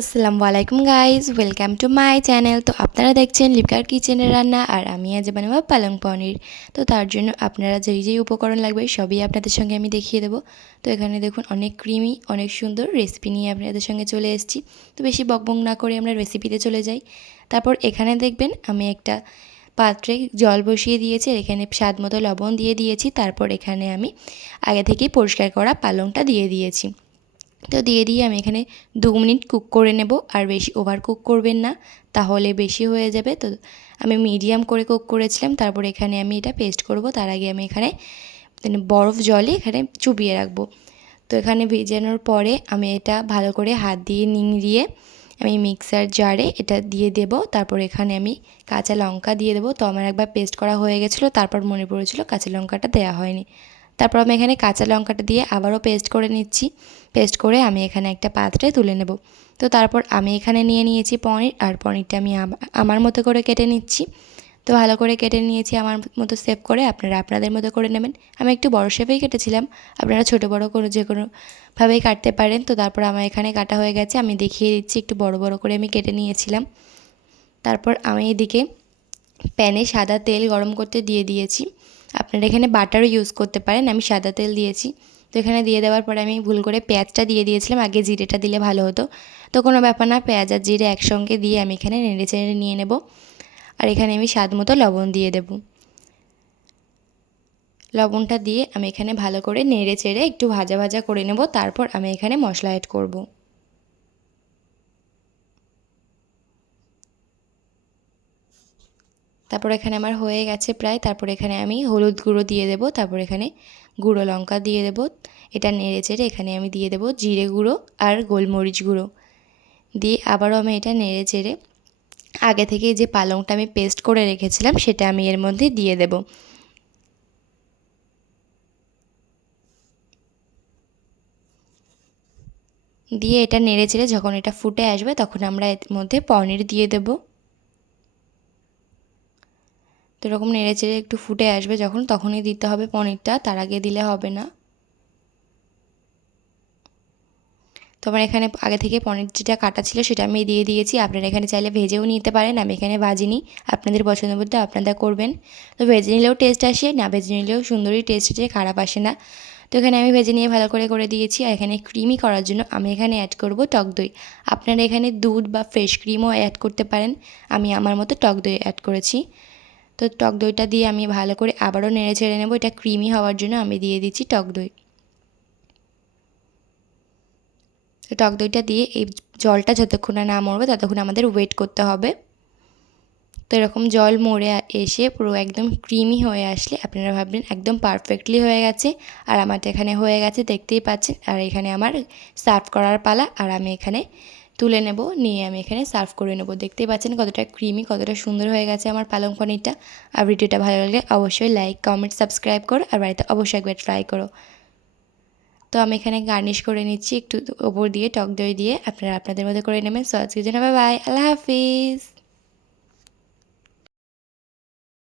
আসসালামু আলাইকুম guys, welcome to my channel. তো আপনারা দেখছেন লিপকার কিচেনের রান্না, আর আমি আজ বানাবো পালং পনির। তো তার জন্য আপনারা যেই উপকরণ লাগবে সবই আপনাদের সঙ্গে আমি দেখিয়ে দেবো। তো এখানে দেখুন অনেক ক্রিমি, অনেক সুন্দর রেসিপি নিয়ে আপনাদের সঙ্গে চলে এসেছি। তো বেশি বকবক না করে আমরা রেসিপিতে চলে যাই। তারপর এখানে দেখবেন আমি একটা পাত্রে জল বসিয়ে দিয়েছি, এখানে স্বাদ মতো লবণ দিয়ে দিয়েছি। তারপর এখানে আমি আগে থেকেই পরিষ্কার করা পালংটা দিয়ে দিয়েছি। তো দিয়ে আমি এখানে 2 মিনিট কুক করে নেব, আর বেশি ওভার কুক করবেন না, তাহলে বেশি হয়ে যাবে। তো আমি মিডিয়াম করে কুক করেছিলাম। তারপর এখানে আমি এটা পেস্ট করব। তার আগে আমি এখানে বরফ জলে এখানে চুবিয়ে রাখবো। তো এখানে ভেজানোর পরে আমি এটা ভালো করে হাত দিয়ে নিংড়িয়ে আমি মিক্সার জারে এটা দিয়ে দেব। তারপর এখানে আমি কাঁচা লঙ্কা দিয়ে দেবো। তো আমার একবার পেস্ট করা হয়ে গেছিলো, তারপর মনে পড়েছিল কাঁচা লঙ্কাটা দেওয়া হয়নি। তারপর আমি এখানে কাঁচা লঙ্কাটা দিয়ে আবারও পেস্ট করে নিচ্ছি। পেস্ট করে আমি এখানে একটা পাত্রে তুলে নেব। তো তারপর আমি এখানে নিয়ে নিয়েছি পনির, আর পনিরটা আমি আমার মতো করে কেটে নিচ্ছি। তো ভালো করে কেটে নিয়েছি আমার মতো শেপ করে, আপনারা আপনাদের মতো করে নেবেন। আমি একটু বড় শেপেই কেটেছিলাম, আপনারা ছোটো বড়ো করে যে কোনোভাবেই কাটতে পারেন। তো তারপর আমার এখানে কাটা হয়ে গেছে, আমি দেখিয়ে দিচ্ছি একটু বড় বড় করে আমি কেটে নিয়েছিলাম। তারপর আমি এদিকে প্যানে সাদা তেল গরম করতে দিয়ে দিয়েছি। আপনারা এখানে বাটারও ইউজ করতে পারেন, আমি সাদা তেল দিয়েছি। তো এখানে দিয়ে দেওয়ার পরে আমি ভুল করে পেঁয়াজটা দিয়ে দিয়েছিলাম, আগে জিরেটা দিলে ভালো হতো। তো কোনো ব্যাপার না, পেঁয়াজ আর জিরে একসঙ্গে দিয়ে আমি এখানে নেড়ে চেড়ে নিয়ে নেব। আর এখানে আমি স্বাদ মতো লবণ দিয়ে দেব। লবণটা দিয়ে আমি এখানে ভালো করে নেড়ে চেড়ে একটু ভাজা ভাজা করে নেব। তারপর আমি এখানে মশলা অ্যাড করব। তারপর এখানে আমার হয়ে গেছে প্রায়। তারপর এখানে আমি হলুদ গুঁড়ো দিয়ে দেবো। তারপর এখানে গুঁড়ো লঙ্কা দিয়ে দেবো। এটা নেড়ে চেড়ে এখানে আমি দিয়ে দেবো জিরে গুঁড়ো আর গোলমরিচ গুঁড়ো দিয়ে আবারও আমি এটা নেড়ে চেড়ে আগে থেকে যে পালংটা আমি পেস্ট করে রেখেছিলাম সেটা আমি এর মধ্যে দিয়ে দেব। দিয়ে এটা নেড়ে চেড়ে যখন এটা ফুটে আসবে তখন আমরা এর মধ্যে পনির দিয়ে দেবো। তো এরকম নেড়ে চেড়ে একটু ফুটে আসবে যখন, তখনই দিতে হবে পনিরটা, তার আগে দিলে হবে না। তো আমার এখানে আগে থেকে পনির যেটা কাটা ছিল সেটা আমি দিয়ে দিয়েছি। আপনারা এখানে চাইলে ভেজেও নিতে পারেন, আমি এখানে ভাজিনি, আপনাদের পছন্দ মতো আপনারা করবেন। তো ভেজে নিলেও টেস্ট আসে, না ভেজে নিলেও সুন্দরই টেস্ট আসে, খারাপ আসে না। তো এখানে আমি ভেজে নিয়ে ভালো করে দিয়েছি। আর এখানে ক্রিমি করার জন্য আমি এখানে অ্যাড করব টক দই। আপনারা এখানে দুধ বা ফ্রেশ ক্রিমও অ্যাড করতে পারেন, আমি আমার মতো টক দই অ্যাড করেছি। তো টক দইটা দিয়ে আমি ভালো করে আবারও নেড়ে ছেড়ে নেব। এটা ক্রিমি হওয়ার জন্য আমি দিয়ে দিচ্ছি টক দই। তো টক দইটা দিয়ে এই জলটা যতক্ষণ না মরবে ততক্ষণ আমাদের ওয়েট করতে হবে। তো এরকম জল মরে এসে পুরো একদম ক্রিমি হয়ে আসলে আপনারা ভাববেন একদম পারফেক্টলি হয়ে গেছে। আর আমার এখানে হয়ে গেছে, দেখতেই পাচ্ছেন। আর এখানে আমার সার্ভ করার পালা, আর আমি এখানে তুলে নেব, নিয়ে আমি এখানে সার্ভ করে নেব। দেখতেই পাচ্ছেন কতটা ক্রিমি, কতটা সুন্দর হয়ে গেছে আমার পালং পনিরটা। আর ভিডিওটা ভালো লাগলে অবশ্যই লাইক, কমেন্ট, সাবস্ক্রাইব করো, আর বাড়িতে অবশ্যই একবার ট্রাই করো। তো আমি এখানে গার্নিশ করে নিচ্ছি একটু ওপর দিয়ে টক দই দিয়ে, আপনারা আপনাদের মতো করে নেবেন। সো আজকের জন্য বাই বাই, আল্লাহ হাফিজ।